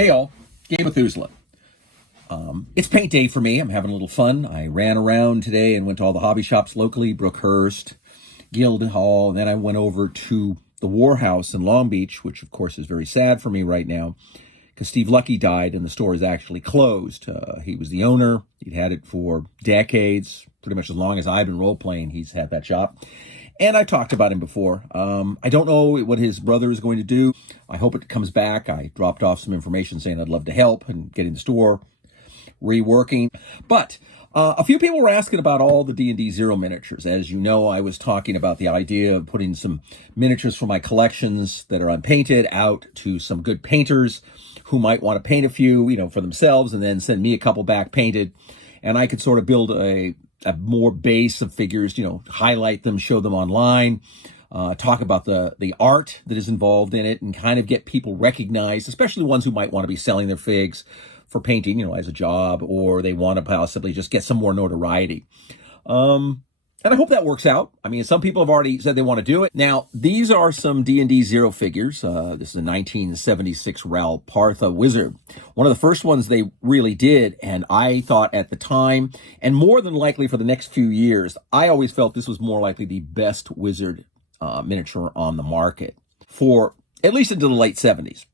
Hey all, Gabe Methuselah. It's paint day for me. I'm having a little fun. I ran around today and went to all the hobby shops locally, Brookhurst, Guildhall, and then I went over to the War House in Long Beach, which of course is very sad for me right now because Steve Lucky died and the store is actually closed. He was the owner. He'd had it for decades, pretty much as long as I've been role-playing. He's had that shop. And I talked about him before. I don't know what his brother is going to do. I hope it comes back. I dropped off some information saying I'd love to help and getting the store reworking. But a few people were asking about all the D&D Zero miniatures. As you know, I was talking about the idea of putting some miniatures from my collections that are unpainted out to some good painters who might want to paint a few, for themselves and then send me a couple back painted. And I could sort of build a more base of figures, highlight them, show them online, talk about the art that is involved in it and kind of get people recognized, especially ones who might want to be selling their figs for painting, as a job, or they want to possibly just get some more notoriety. And I hope that works out. I mean, some people have already said they want to do it. Now, these are some D&D Zero figures. This is a 1976 Ral Partha Wizard. One of the first ones they really did, and I thought at the time, and more than likely for the next few years, I always felt this was more likely the best Wizard miniature on the market for at least into the late 70s.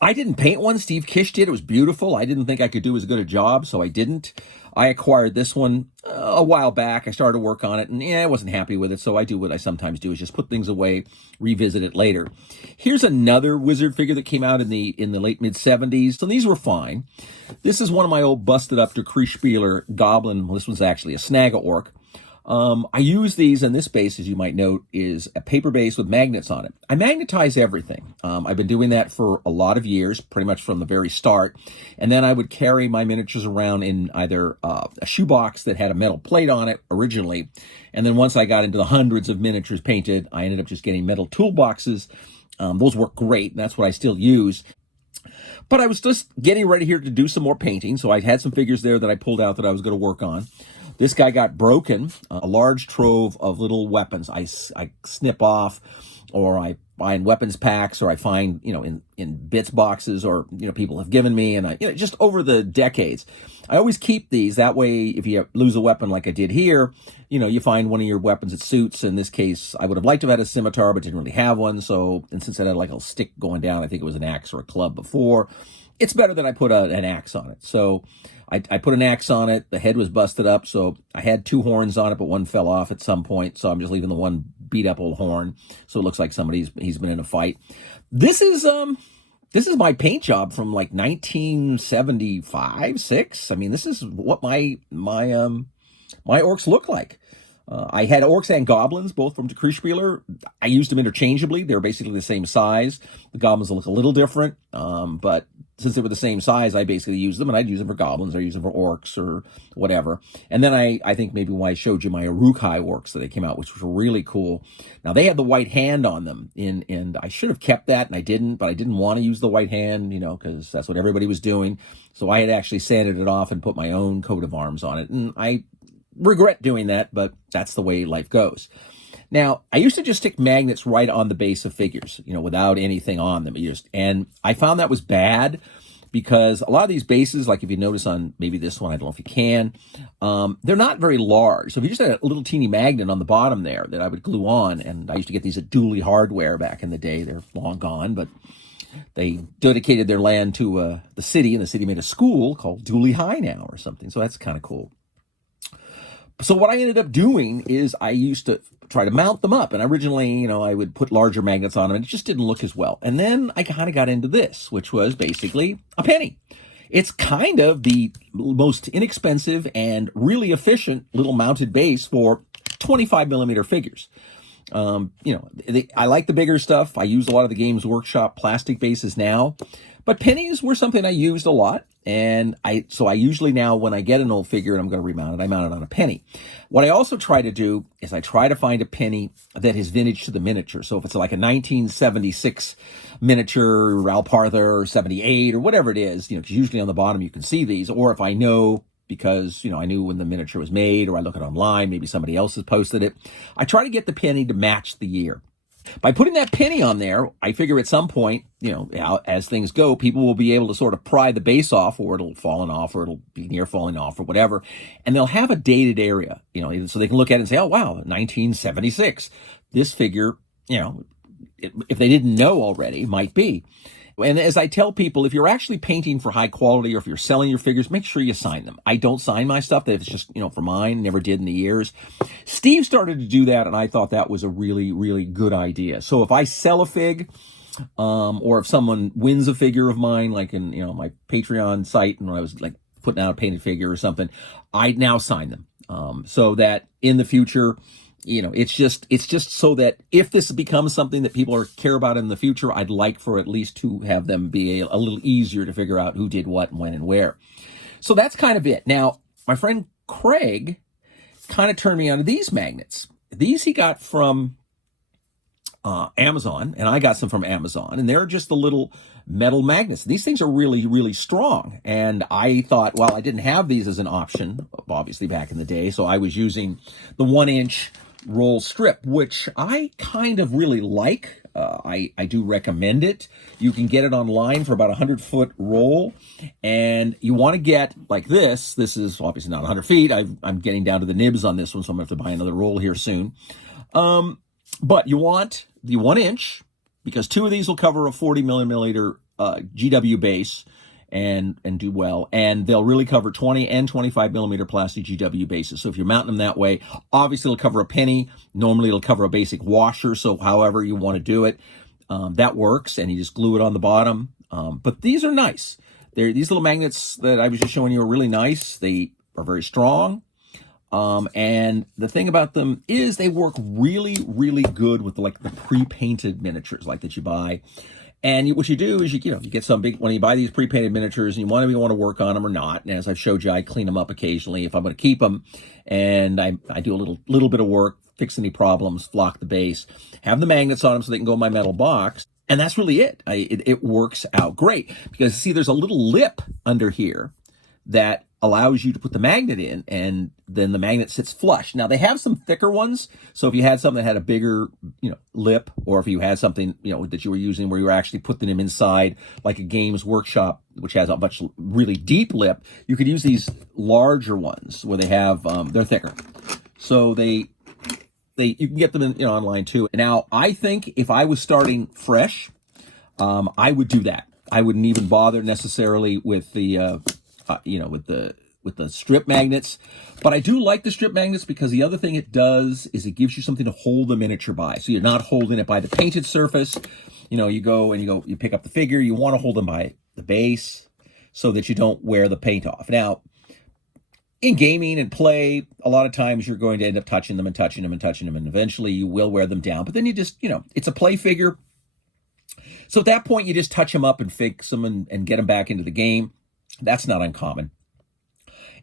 I didn't paint one. Steve Kish did. It was beautiful. I didn't think I could do as good a job, so I didn't. I acquired this one a while back. I started to work on it, and I wasn't happy with it, so I do what I sometimes do, is just put things away, revisit it later. Here's another Wizard figure that came out in the late mid-70s, so these were fine. This is one of my old busted-up Kriegsspieler Goblin. Well, this one's actually a Snagga-Orc. I use these, and this base, as you might note, is a paper base with magnets on it. I magnetize everything. I've been doing that for a lot of years, pretty much from the very start. And then I would carry my miniatures around in either a shoebox that had a metal plate on it originally. And then once I got into the hundreds of miniatures painted, I ended up just getting metal toolboxes. Those work great, and that's what I still use. But I was just getting ready here to do some more painting, so I had some figures there that I pulled out that I was going to work on. This guy got broken, a large trove of little weapons. I snip off, or I find weapons packs, or I find, in bits boxes, or, people have given me, and just over the decades. I always keep these. That way, if you lose a weapon like I did here, you find one of your weapons that suits. In this case, I would have liked to have had a scimitar, but didn't really have one. So, and since it had like a stick going down, I think it was an axe or a club before, it's better that I put an axe on it. So I put an axe on it. The head was busted up, so I had two horns on it, but one fell off at some point. So I'm just leaving the one beat up old horn. So it looks like he's been in a fight. This is my paint job from like 1975, 6. I mean, this is what my orcs look like. I had orcs and goblins, both from Kriegsspieler. I used them interchangeably. They're basically the same size. The goblins look a little different, but since they were the same size, I basically used them, and I'd use them for goblins, or use them for orcs, or whatever. And then I think maybe when I showed you my Uruk-hai orcs that they came out, which were really cool. Now, they had the white hand on them, and I should have kept that, and I didn't, but I didn't want to use the white hand, because that's what everybody was doing. So I had actually sanded it off and put my own coat of arms on it, and I regret doing that, but that's the way life goes. Now, I used to just stick magnets right on the base of figures, without anything on them. And I found that was bad because a lot of these bases, like if you notice on maybe this one, I don't know if you can, they're not very large. So if you just had a little teeny magnet on the bottom there that I would glue on, and I used to get these at Dooley Hardware back in the day. They're long gone, but they dedicated their land to the city, and the city made a school called Dooley High now or something. So that's kind of cool. So what I ended up doing is I used to try to mount them up. And originally, I would put larger magnets on them, and it just didn't look as well. And then I kind of got into this, which was basically a penny. It's kind of the most inexpensive and really efficient little mounted base for 25 millimeter figures. I like the bigger stuff. I use a lot of the Games Workshop plastic bases now, but pennies were something I used a lot. And I usually now, when I get an old figure and I'm going to remount it, I mount it on a penny. What I also try to do is I try to find a penny that is vintage to the miniature. So if it's like a 1976 miniature Ral Partha or 78 or whatever it is, because usually on the bottom you can see these, or if I know because, I knew when the miniature was made, or I look at it online, maybe somebody else has posted it. I try to get the penny to match the year. By putting that penny on there, I figure at some point, as things go, people will be able to sort of pry the base off, or it'll fallen off, or it'll be near falling off, or whatever, and they'll have a dated area, so they can look at it and say, oh wow, 1976. This figure, if they didn't know already, might be. And as I tell people, if you're actually painting for high quality, or if you're selling your figures, make sure you sign them. I don't sign my stuff. That it's just, for mine, never did in the years. Steve started to do that, and I thought that was a really, really good idea. So if I sell a fig, or if someone wins a figure of mine, like in, my Patreon site, and when I was like putting out a painted figure or something, I now sign them. So that in the future, it's just so that if this becomes something that people care about in the future, I'd like for at least to have them be a little easier to figure out who did what and when and where. So that's kind of it. Now, my friend Craig kind of turned me onto these magnets. These he got from Amazon, and I got some from Amazon, and they're just the little metal magnets. These things are really, really strong. And I thought, well, I didn't have these as an option, obviously, back in the day, so I was using the 1-inch roll strip, which I kind of really like. I do recommend it. You can get it online for about 100-foot roll, and you want to get like this. This is obviously not 100 feet. I'm getting down to the nibs on this one, so I'm going to have to buy another roll here soon. But you want the 1-inch, because 2 of these will cover a 40 millimeter GW base and do well. And they'll really cover 20 and 25 millimeter plastic GW bases. So if you're mounting them that way, obviously it'll cover a penny. Normally it'll cover a basic washer. So however you want to do it, that works. And you just glue it on the bottom. But these are nice. These little magnets that I was just showing you are really nice. They are very strong. And the thing about them is they work really, really good with the pre-painted miniatures like that you buy. And what you do is you get some big, when you buy these pre-painted miniatures and you want to work on them or not. And as I've showed you, I clean them up occasionally if I'm going to keep them. And I do a little bit of work, fix any problems, flock the base, have the magnets on them so they can go in my metal box. And that's really it. It works out great because see, there's a little lip under here that allows you to put the magnet in, and then the magnet sits flush. Now, they have some thicker ones, so if you had something that had a bigger, lip, or if you had something, that you were using where you were actually putting them inside, like a Games Workshop, which has a much really deep lip, you could use these larger ones where they have, they're thicker. So you can get them in, online too. Now, I think if I was starting fresh, I would do that. I wouldn't even bother necessarily with the, with the strip magnets. But I do like the strip magnets because the other thing it does is it gives you something to hold the miniature by. So you're not holding it by the painted surface. You pick up the figure, you want to hold them by the base so that you don't wear the paint off. Now, in gaming and play, a lot of times you're going to end up touching them, and eventually you will wear them down. But then you just, it's a play figure. So at that point, you just touch them up and fix them and get them back into the game. That's not uncommon.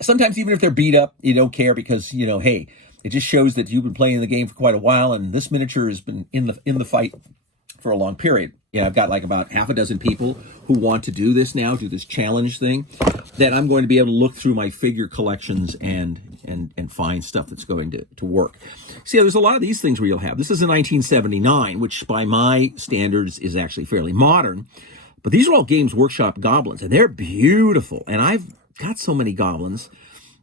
Sometimes even if they're beat up, you don't care because, hey, it just shows that you've been playing the game for quite a while and this miniature has been in the fight for a long period. I've got like about half a dozen people who want to do this now, do this challenge thing, that I'm going to be able to look through my figure collections and find stuff that's going to work. See, there's a lot of these things where you'll have. This is a 1979, which by my standards is actually fairly modern. But these are all Games Workshop goblins, and they're beautiful. And I've got so many goblins,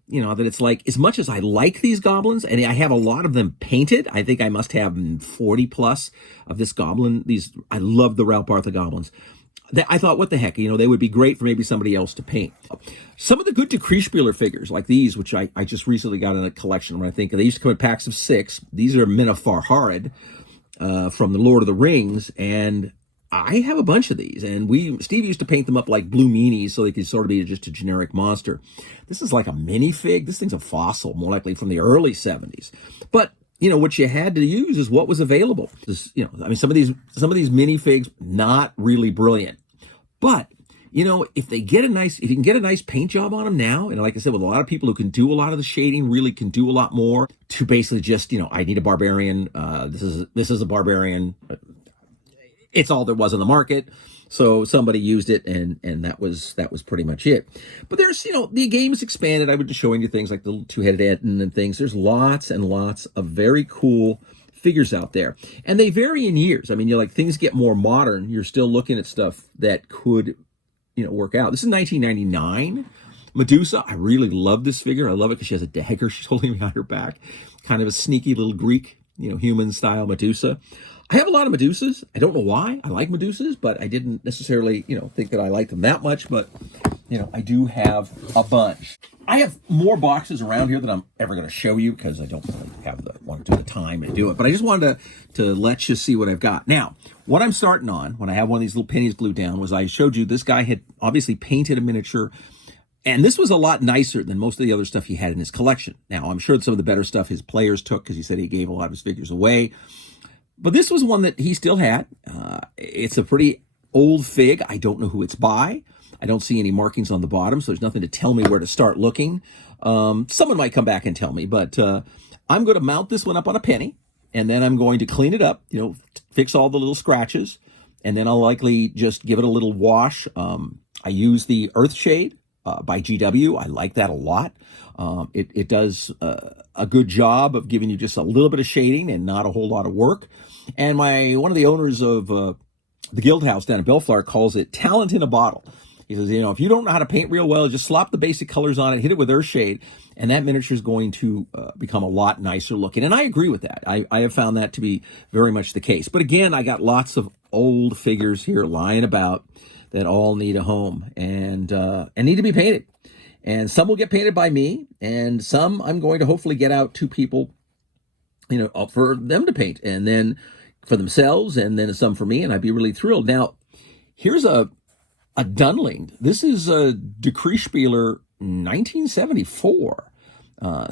that it's like, as much as I like these goblins, and I have a lot of them painted, I think I must have 40 plus of this goblin. I love the Ralph Bartha goblins. I thought, what the heck, they would be great for maybe somebody else to paint. Some of the good Decreespieler figures, like these, which I just recently got in a collection, when I think they used to come in packs of 6. These are Men of Farharad from the Lord of the Rings, and I have a bunch of these, and Steve used to paint them up like blue meanies so they could sort of be just a generic monster. This is like a minifig. This thing's a fossil, more likely from the early 70s. But, what you had to use is what was available. Some of these minifigs, not really brilliant. But, if you can get a nice paint job on them now, and like I said, with a lot of people who can do a lot of the shading, really can do a lot more to basically just, I need a barbarian. This is a barbarian. It's all there was on the market. So somebody used it, and that was pretty much it. But there's, the game is expanded. I was just showing you things like the two-headed Etten and things. There's lots and lots of very cool figures out there, and they vary in years. I mean, you're like, things get more modern, you're still looking at stuff that could, work out. This is 1999. Medusa, I really love this figure. I love it because she has a dagger she's holding behind her back. Kind of a sneaky little Greek, human style Medusa. I have a lot of Medusas. I don't know why. I like Medusas, but I didn't necessarily, think that I like them that much. But, I do have a bunch. I have more boxes around here than I'm ever going to show you because I don't really want to do the time to do it. But I just wanted to let you see what I've got. Now, what I'm starting on, when I have one of these little pennies glued down, was I showed you this guy had obviously painted a miniature. And this was a lot nicer than most of the other stuff he had in his collection. Now, I'm sure some of the better stuff his players took because he said he gave a lot of his figures away. But this was one that he still had. It's a pretty old fig. I don't know who it's by. I don't see any markings on the bottom, so there's nothing to tell me where to start looking. Someone might come back and tell me, but I'm going to mount this one up on a penny, and then I'm going to clean it up, fix all the little scratches, and then I'll likely just give it a little wash. I use the Earthshade by GW. I like that a lot. It does a good job of giving you just a little bit of shading and not a whole lot of work. And one of the owners of the Guild House down in Bellflower calls it talent in a bottle. He says, if you don't know how to paint real well, just slap the basic colors on it, hit it with Earthshade, and that miniature is going to become a lot nicer looking. And I agree with that. I have found that to be very much the case. But again, I got lots of old figures here lying about that all need a home and need to be painted. And some will get painted by me, and some I'm going to hopefully get out to people, for them to paint, and then for themselves, and then some for me, and I'd be really thrilled. Now, here's a Dunling. This is a De Kriespieler 1974.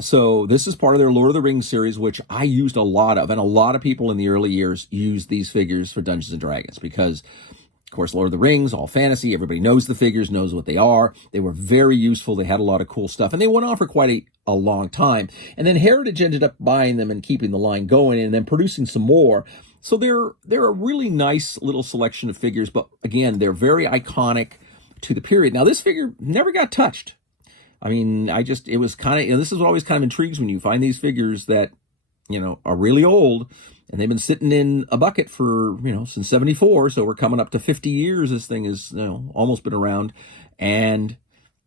So this is part of their Lord of the Rings series, which I used a lot of, and a lot of people in the early years used these figures for Dungeons and Dragons because, of course, Lord of the Rings, all fantasy, everybody knows the figures, knows what they are. They were very useful. They had a lot of cool stuff, and they went on for quite a long time. And then Heritage ended up buying them and keeping the line going and then producing some more. So they're a really nice little selection of figures, but again, they're very iconic to the period. Now, this figure never got touched. I mean, it was kind of, this is what always kind of intrigues when you find these figures that, are really old, and they've been sitting in a bucket for, since 74. So we're coming up to 50 years. This thing is, almost been around, and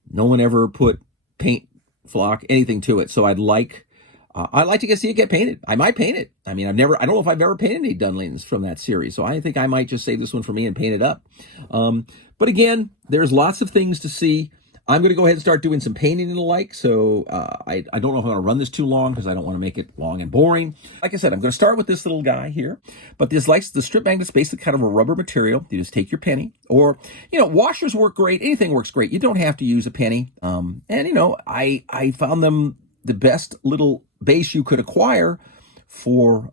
no one ever put paint, flock, anything to it. So I'd like to see it get painted. I might paint it. I mean, I don't know if I've ever painted any Dunlings from that series. So I think I might just save this one for me and paint it up. But again, there's lots of things to see. I'm going to go ahead and start doing some painting and the like. So I don't know if I'm going to run this too long because I don't want to make it long and boring. Like I said, I'm going to start with this little guy here. But the strip magnet's basically kind of a rubber material. You just take your penny, or, washers work great. Anything works great. You don't have to use a penny. And, I found them the best little base you could acquire for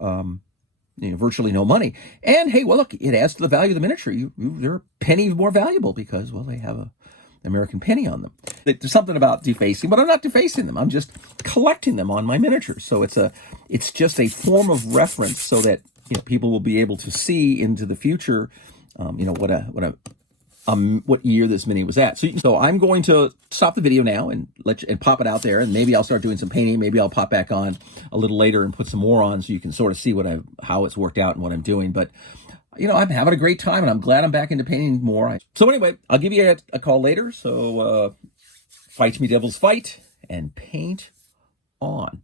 virtually no money. And hey, well, look, it adds to the value of the miniature. They're a penny more valuable because, well, they have a American penny on them. There's something about defacing, but I'm not defacing them. I'm just collecting them on my miniatures. So it's just a form of reference so that people will be able to see into the future, what year this mini was at. So I'm going to stop the video now and pop it out there, and maybe I'll start doing some painting. Maybe I'll pop back on a little later and put some more on so you can sort of see how it's worked out and what I'm doing. But I'm having a great time, and I'm glad I'm back into painting more. So anyway, I'll give you a call later. So fight me, devils, fight, and paint on.